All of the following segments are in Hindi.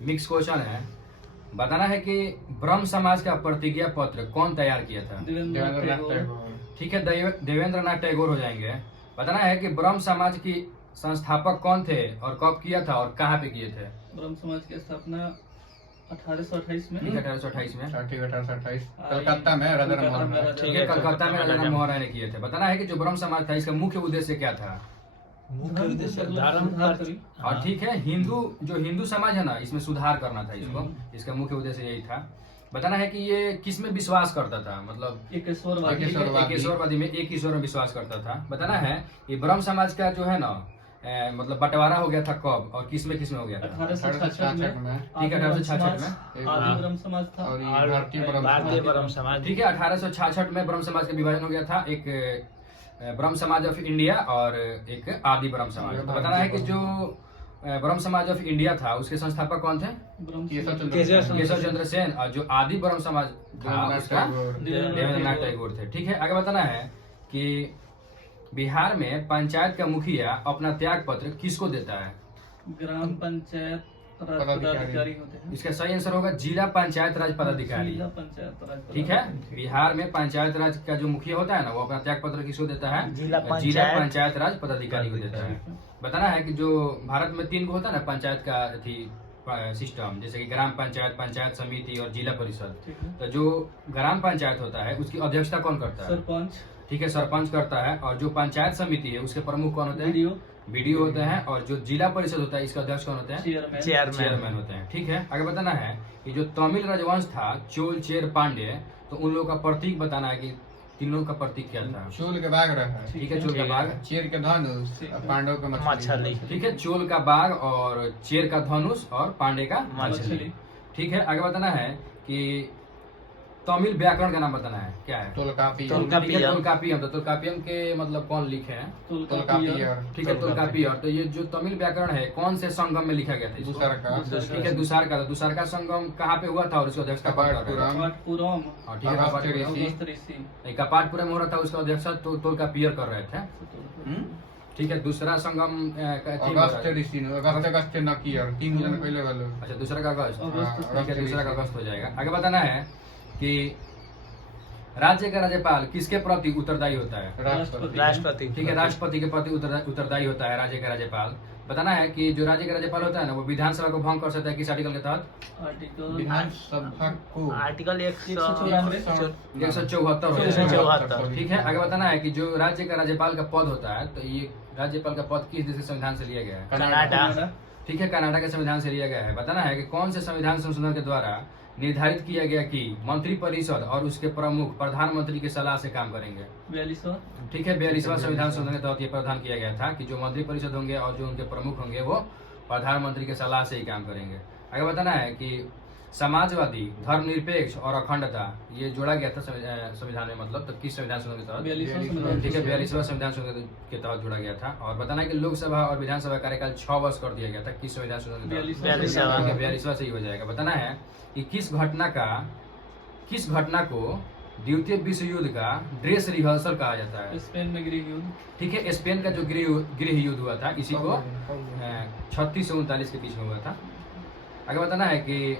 मिक्स क्वेश्चन है। बताना है कि ब्रह्म समाज का प्रतिज्ञा पत्र कौन तैयार किया था। देवेंद्रनाथ टैगोर। ठीक है, देवेंद्रनाथ टैगोर हो जाएंगे। बताना है कि ब्रह्म समाज की संस्थापक कौन थे और कब किया था और कहाँ पे किए थे। ब्रह्म समाज की स्थापना 1828 में। ठीक है, 1828 में। 1828 कलकत्ता में राजाराम मोहन राय। ठीक है, कलकत्ता में राजाराम मोहन राय ने किए थे। बताना है कि जो ब्रह्म समाज था इसका मुख्य उद्देश्य क्या था। मुख्य उद्देश्य धर्म पर। और ठीक है, हिंदू समाज है ना, इसमें सुधार करना था इसको। इसका मुख्य उद्देश्य यही था। बताना है कि ये किस में विश्वास करता था, मतलब एकेश्वरवादी में, एक ईश्वर में विश्वास करता था। बताना है कि ब्रह्म समाज का जो है ना मतलब बंटवारा हो गया था कब और किस में हो गया था। 1866 में। ठीक है, 1866 में आदि ब्रह्म समाज था और भारतीय ब्रह्म समाज। ठीक है, 1866 में ब्रह्म समाज का विभाजन हो गया था, एक ब्रह्म समाज ऑफ इंडिया और एक आदि ब्रह्म समाज। तो बताना है कि जो ब्रह्म समाज ऑफ इंडिया था उसके संस्थापक कौन थे। केशव चंद्र सेन। और जो आदि ब्रह्म समाज था उसका देवेंद्रनाथ टैगोर थे। ठीक है, आगे बताना है कि बिहार में पंचायत का मुखिया अपना त्याग पत्र किसको देता है। ग्राम पंचायत राज पदाधिकारी होते हैं। इसका सही आंसर होगा जिला पंचायत राज पदाधिकारी। जिला पंचायत राज। ठीक है, बिहार में पंचायत राज का जो मुखिया होता है ना वो अपना त्याग पत्र किसको देता है। जिला पंचायत राज पदाधिकारी को देता है। बताना है कि जो भारत में 3 को होता है ना पंचायत का सिस्टम, जैसे कि ग्राम पंचायत, पंचायत समिति और जिला परिषद। तो जो ग्राम पंचायत होता है उसकी अध्यक्षता कौन करता है। सरपंच। ठीक है, सरपंच करता है। और जो पंचायत समिति है उसके प्रमुख कौन होते हैं। बीडीओ होते हैं। और जो जिला परिषद होता है इसका अध्यक्ष कौन होते हैं। चेयरमैन होते हैं। ठीक है, आगे बताना है कि जो तमिल राजवंश था चोल चेर पांड्य, तो उन लोगों का प्रतीक बताना है कि तीनों का प्रतीक क्या था। चोल के बाघ रहा। ठीक है, चोल का बाघ, चेर के धनुष, पांडव का मछली। ठीक है, चोल का बाघ और चेर का धनुष और पांडे का मछली। ठीक है, आगे बताना है कि तमिल व्याकरण का नाम बताना है क्या है। तोलकापियम। तो तोलकापियम के मतलब कौन लिखे हैं। ठीक है, तोलकापियर। तो ये जो तमिल व्याकरण है कौन से संगम में लिखा गया था। ठीक है, दुसारका संगम कहाँ पे हुआ था और उसका अध्यक्षता कपाटपुरम हो रहा था, उसका अध्यक्षता तोलकापियर कर रहे थे। ठीक है, दूसरा संगम अगस्त नकियर 3 जन पहले वाले। अच्छा, दूसरा का अगस्त। ठीक है, दूसरा का अगस्त हो जाएगा। आगे बताना है कि राज्य का राज्यपाल किसके प्रति उत्तरदायी होता है। राष्ट्रपति। ठीक है, राष्ट्रपति के प्रति उत्तरदायी होता है राज्य का राज्यपाल। बताना है कि जो राज्य का राज्यपाल होता है ना वो विधानसभा को भंग कर सकता है किस आर्टिकल के तहत। विधानसभा को आर्टिकल 174। ठीक है, आगे बताना है कि जो राज्य का राज्यपाल का पद होता है तो ये राज्यपाल का पद किस देश के संविधान से लिया गया है। कनाडा। ठीक है, कनाडा के संविधान से लिया गया है। बताना है कि कौन से संविधान संशोधन के द्वारा निर्धारित किया गया कि मंत्रिपरिषद और उसके प्रमुख प्रधानमंत्री की सलाह से काम करेंगे। 42वां। ठीक है, 42वां संविधान संशोधन के तहत ये प्रावधान किया गया था कि जो मंत्रिपरिषद होंगे और जो उनके प्रमुख होंगे वो प्रधानमंत्री की सलाह से ही काम करेंगे। आगे बताना है कि समाजवादी, धर्मनिरपेक्ष और अखंडता ये जोड़ा गया था संविधान में, मतलब तो किस संविधान संशोधन के तहत। ठीक है, 42वां संविधान संशोधन के तहत जोड़ा गया था। और बताना है कि लोकसभा और विधानसभा कार्यकाल 6 वर्ष कर दिया गया था किस संविधान संशोधन के तहत। 42वां से ही हो जाएगा। बताना है कि किस घटना को द्वितीय विश्व युद्ध का ड्रेस रिहर्सल कहा जाता है। स्पेन में गृह युद्ध। ठीक है, स्पेन का जो गृह युद्ध हुआ था इसी को 36 से 39 के बीच में हुआ था। आगे बताना है कि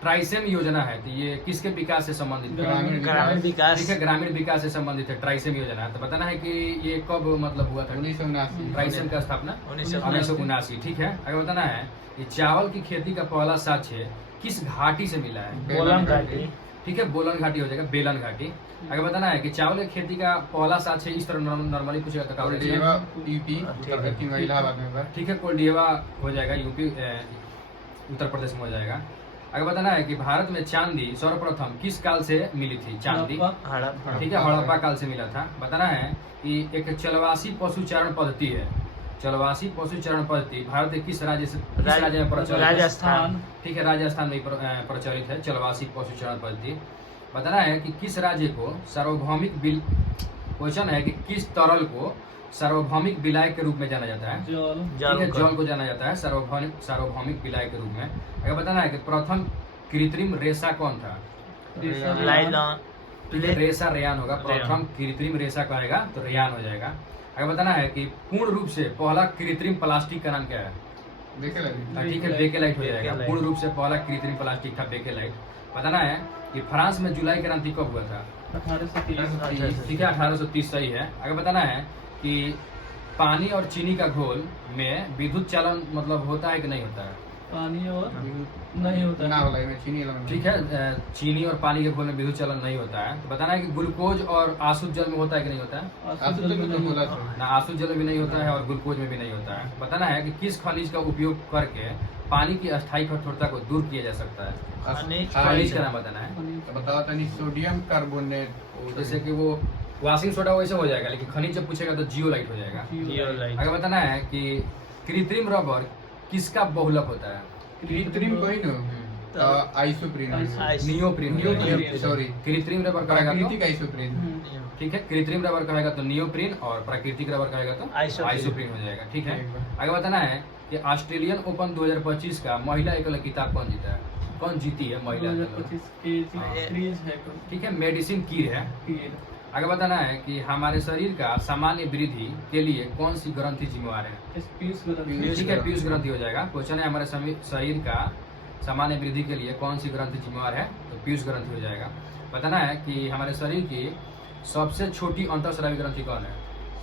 ट्राइसेम योजना है तो ये किसके विकास से संबंधित है। ग्रामीण विकास। ठीक है, ग्रामीण विकास से संबंधित है ट्राइसेम योजना। तो बताना है कि ये कब मतलब हुआ था। 1979। ट्राइसेम का स्थापना 1979। ठीक है, आगे बताना है कि चावल की खेती का पहला साक्ष्य किस घाटी से मिला है। बोलन घाटी। ठीक है, बोलन घाटी हो जाएगा, बेलन घाटी। आगे बताना है कि चावल की खेती का पहला साक्ष्य इस तरह नॉर्मली पूछेगा तो ठीक है, कोल्डिएवा हो जाएगा, यूपी उत्तर प्रदेश में हो जाएगा। आगे बताना है कि भारत में चांदी सर्वप्रथम किस काल से मिली थी। चांदी ठीक है, हड़प्पा काल से मिला था। बताना है कि एक चलवासी पशुचारण पद्धति है। चलवासी पशुचारण पद्धति भारत के किस राज्य में प्रचलित है। राजस्थान। ठीक है, राजस्थान में प्रचलित है चलवासी पशुचारण पद्धति। बताना है कि किस राज्य को सार्वभौमिक क्वेश्चन है कि किस तरल को सार्वभौमिक विलायक के रूप में जाना जाता है। जल को जाना जाता है सार्वभौमिक विलायक के रूप में। अगर बताना है कि प्रथम कृत्रिम रेशा कौन था। रेशा रेयान होगा। प्रथम कृत्रिम रेशा कहेगा तो रेयान हो जाएगा। अगर बताना है कि पूर्ण रूप से पहला कृत्रिम प्लास्टिक का नाम क्या है। देखे लगे ठीक है, बेकेलाइट हो जाएगा। बेकेलाइट। पूर्ण रूप से पहला कृत्रिम प्लास्टिक था बेकेलाइट। बताना है कि फ्रांस में जुलाई क्रांति कब हुआ था? 1830 ठीक है, 1830 सही है। आगे बताना है कि पानी और चीनी का घोल में विद्युत चालन मतलब होता है कि नहीं होता है? पानी और नहीं होता ना है। होला में चीनी वाला ठीक है, चीनी और पानी के घोल में विद्युत चालन नहीं होता है। तो बताना है कि ग्लूकोज और आसुत जल में होता है कि नहीं होता है? आसुत जल में तो नहीं बोला होता। था ना आसुत जल में भी नहीं होता है और ग्लूकोज में भी नहीं होता है। बताना है कि किस खनिज का उपयोग करके पानी की अस्थायी कठोरता को दूर किया जा सकता है? खनिज खनिज का नाम बताना है। तो बताओ तनी सोडियम कार्बोनेट जैसे कि वो वाशिंग सोडा वैसे हो जाएगा, लेकिन खनिज जब पूछेगा तो जियोलाइट हो जाएगा। जियोलाइट। आगे बताना है कि कृत्रिम रबर किसका बहुलक होता है? कृत्रिम कोई न आइसोप्रीन नियोप्रीन हो जाएगा। नियोप्रीन। सॉरी कृत्रिम रबर कहेगा प्राकृतिक तो आइसोप्रीन ठीक है, कृत्रिम रबर कहेगा तो नियोप्रीन और प्राकृतिक रबर कहेगा तो आइसोप्रीन। आइसोप्रीन हो जाएगा। ठीक है, ठीक है। आगे बताना है कि ऑस्ट्रेलियन ओपन 2025 का महिला एकल खिताब कौन जीता है? कौन जीती है महिला एकल? 2025 के सीरीज है कोई। ठीक है, मेडिसिन कीर है। कीर। आगे बताना है कि हमारे शरीर का सामान्य वृद्धि के लिए कौन सी ग्रंथि जिम्मेवार है? पीयूष ग्रंथि। पीयूष ठीक है, पीयूष ग्रंथि हो जाएगा। क्वेश्चन है हमारे शरीर का सामान्य वृद्धि के लिए कौन सी ग्रंथि जिम्मेवार है? तो पीयूष ग्रंथि हो जाएगा। बताना है कि हमारे शरीर की सबसे छोटी अंतःस्रावी ग्रंथि कौन है?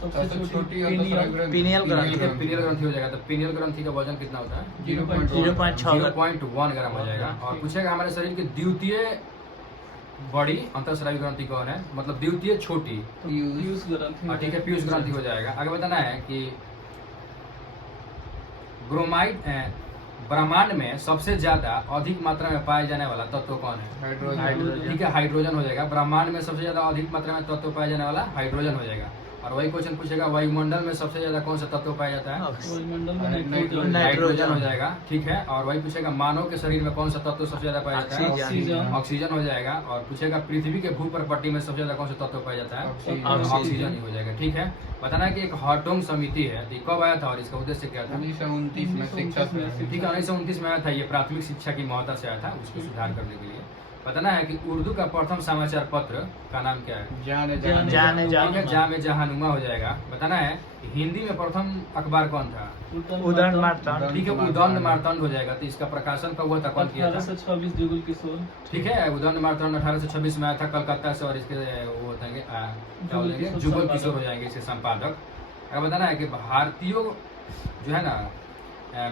सबसे छोटी पिनियल पिनियल ग्रंथि। ठीक है, पिनियल ग्रंथि हो जाएगा। तो पिनियल ग्रंथि का वजन कितना होता है? 0.6 0.1 ग्राम हो जाएगा। और पूछेगा हमारे शरीर की द्वितीय बड़ी अंतःस्रावी ग्रंथि कौन है, मतलब द्वितीय छोटी? पीयूष ग्रंथि। ठीक है, पीयूष ग्रंथि हो जाएगा। आगे बताना है कि ब्रोमाइड ब्रह्मांड में सबसे ज्यादा अधिक मात्रा में पाए जाने वाला तत्व कौन है? हाइड्रोजन ठीक है, हाइड्रोजन हो जाएगा। ब्रह्मांड में सबसे ज्यादा अधिक मात्रा में तत्व पाया जाने वाला हाइड्रोजन हो जाएगा। और वही क्वेश्चन पूछेगा वायुमंडल में सबसे ज्यादा कौन सा तत्व पाया जाता है? वायुमंडल में नाइट्रोजन। नाइट्रोजन हो जाएगा। ठीक है, और वही पूछेगा मानव के शरीर में कौन सा तत्व सबसे ज्यादा पाया जाता है? ऑक्सीजन। ऑक्सीजन हो जाएगा। और पूछेगा पृथ्वी के भू प्रपट्टी में सबसे ज्यादा कौन सा तत्व पाया जाता है? ऑक्सीजन ही हो जाएगा। ठीक है, बताना है कि एक हॉटोंग समिति है, तो ये कब आया था और इसका उद्देश्य क्या था? 1929 में शिक्षा से ठीक है, 1929 में आया था। ये प्राथमिक शिक्षा की महत्ता से आया था, उसको सुधार करने के लिए। बताना है कि उर्दू का प्रथम समाचार पत्र का नाम क्या है? जाने जाने जाने ठीक है, जामे जहानुमा हो जाएगा। बताना है कि हिंदी में प्रथम अखबार कौन था? उदंड मार्तंड। ठीक है, उदंड मार्तंड हो जाएगा। तो इसका प्रकाशन कब हुआ था, कौन किया था? 1826 जुगल किशोर। ठीक है, उदंड मार्तंड 1826 में आया था कलकत्ता से। और इसके वो होते हैं क्या बोलेंगे, किशोर जुगल संपादक। किशोर हो जाएंगे इसके संपादक। अब बताना है कि भारतीयों जो है ना,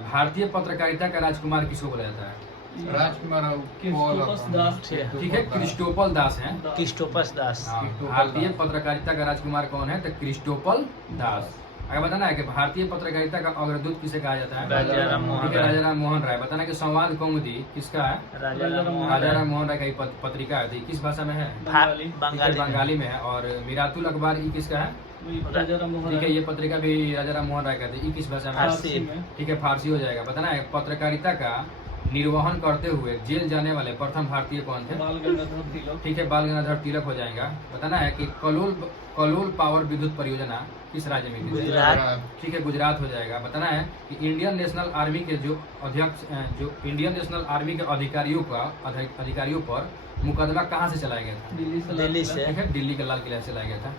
भारतीय पत्रकारिता का राजकुमार किसको बोला जाता है? राजकुमार क्रिस्टोफस दास। ठीक है, क्रिस्टोपल दास हैं। क्रिस्टोफस दास। हाँ, क्रिस्टोपल भारतीय दास। पत्रकारिता का राजकुमार कौन है? तो क्रिस्टोपल दास। आगे बताना है कि भारतीय पत्रकारिता का अग्रदूत किसे कहा जाता है? राजा राम मोहन ठीक है, राय। राजा राम मोहन राय। बताना कि संवाद कौमुदी किसका है? राजा राम मोहन राजा राय। राम मोहन राय का ही पत्रिका है। तो ये किस भाषा में है? बंगाली। ठीक है, बंगाली। बंगाली में है। और मिरातुल अखबार ये किसका है? राजा राम मोहन ठीक है, राय। ये पत्रिका भी राजा राम मोहन राय का है। ये किस भाषा में है? फारसी में। ठीक है, फारसी हो जाएगा। बताना है पत्रकारिता का निर्वहन करते हुए जेल जाने वाले प्रथम भारतीय कौन थे? बाल गंगाधर तिलक। ठीक है, बाल गंगाधर तिलक हो जाएगा। बताना है कि कलोल पावर विद्युत परियोजना किस राज्य में स्थित है? गुजरात। ठीक है, गुजरात हो जाएगा। बताना है कि इंडियन नेशनल आर्मी के जो अध्यक्ष जो इंडियन नेशनल आर्मी के अधिकारियों पर मुकदमा कहाँ से चलाया गया था? दिल्ली से दिल्ली लाल से। ठीक है, दिल्ली के लाल किला से चलाया गया था।